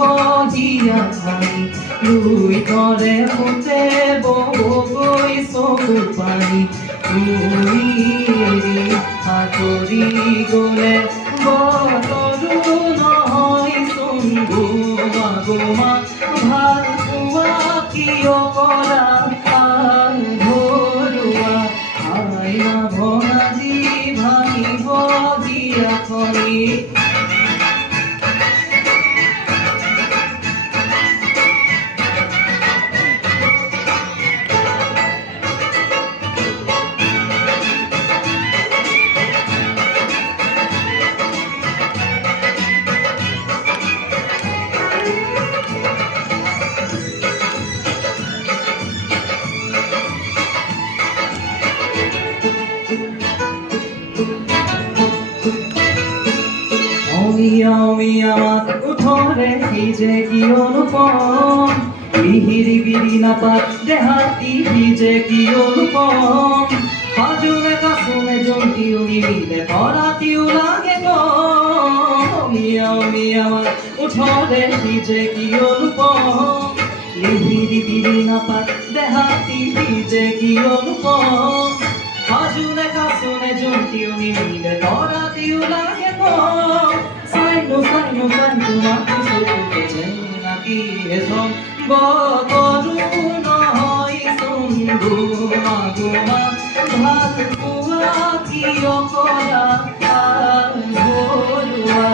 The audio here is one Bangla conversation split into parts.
বহিয়া খাই লুই তরে ফুটে বগৈ চকু পানী তুমি আঁতৰি গলে বতৰো নহয় চোন গোমা গোমা ভাল পোৱা কিয় কৰা ঘৰুৱা আইনা ভঙা দি ভাঙিব দিয়া খনি অমিয়াত উঠৰে সিজে কি অনুপম বিহিৰি বিৰি নাপাত দেহাতি সিজে কি অনুপম সাজুনে কাচুনে জন্তিও নিমিলে তৰাতিও লাগে অমিয়াত উঠৰে সিজে কি অনুপম বিহিৰি বিৰি নাপাত দেহাতি সিজে কি অনুপম সাজুনে কাচুনে জন্তিও নিমিলে তৰাতিও লাগে সাইনো তোমাকে চলতেছে নাকি এসব বতরু নহয় চোন গোমা গোমা ভাল পোৱা কিয় কৰা ঘৰুৱা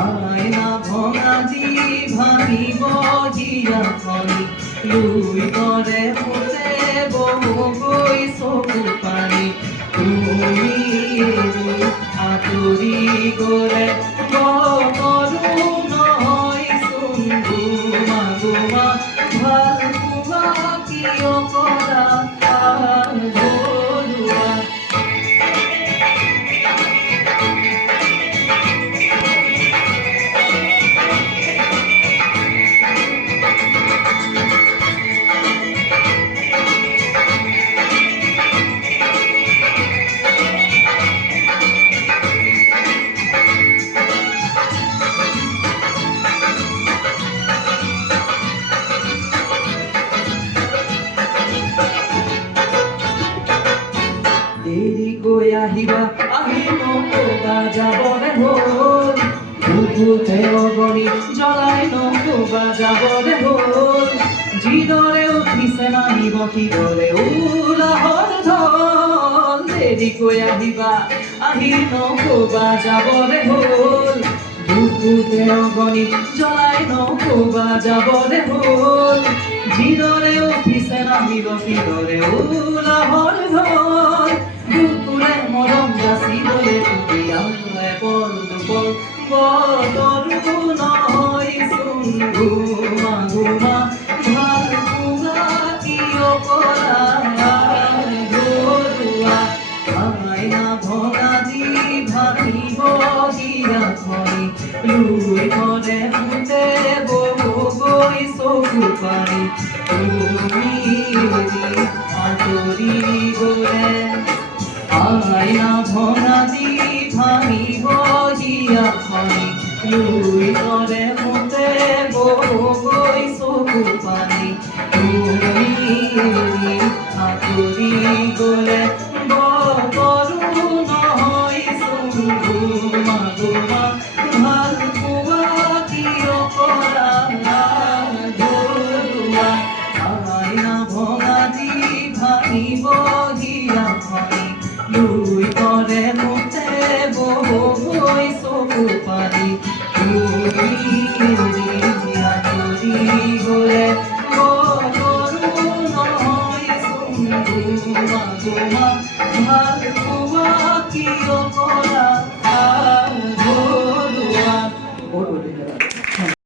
আইনা ভঙা দি ভাঙিব দিয়া খনি লুই তৰে ফুটে বগৈ চকু পানী তুমি আঁতৰি গলে বতৰো নহয় চোন গোমা গোমা ভাল পোৱা কিয় কৰা ঘৰুৱা দেৰিকৈ আহিবা আহি নকবা যাবৰে হ'ল বুকুতে অগণি জ্বলাই নকবা যাবৰে হ'ল যিদৰে উঠিছে নামিব কিদৰে উলাহৰ ঢল দেৰিকৈ আহিবা আহি নকবা যাবৰে হ'ল বুকুতে অগণি জ্বলাই নকবা যাবৰে হ'ল যিদৰে উঠিছে নামিব কিদৰে উলাহৰ ঢল বুকুৰে মৰম যাচিবলৈ তুমি আহে পল দুপল বতৰো নহয় চোন গোমা গোমা ভাল পোৱা কিয় কৰা ঘৰুৱা আইনা ভঙা দি ভাঙিব দিয়া খনি লুই তৰে ফুটে বগৈ চকু পানী তুমি আঁতৰি গলে আইনা ভঙা দি ভাঙিব দিয়া খনি লুই তৰে ফুটে বগৈ চকু পানী তুমি আঁতৰি গলে বতৰো নহয় চোন গোমা গোমা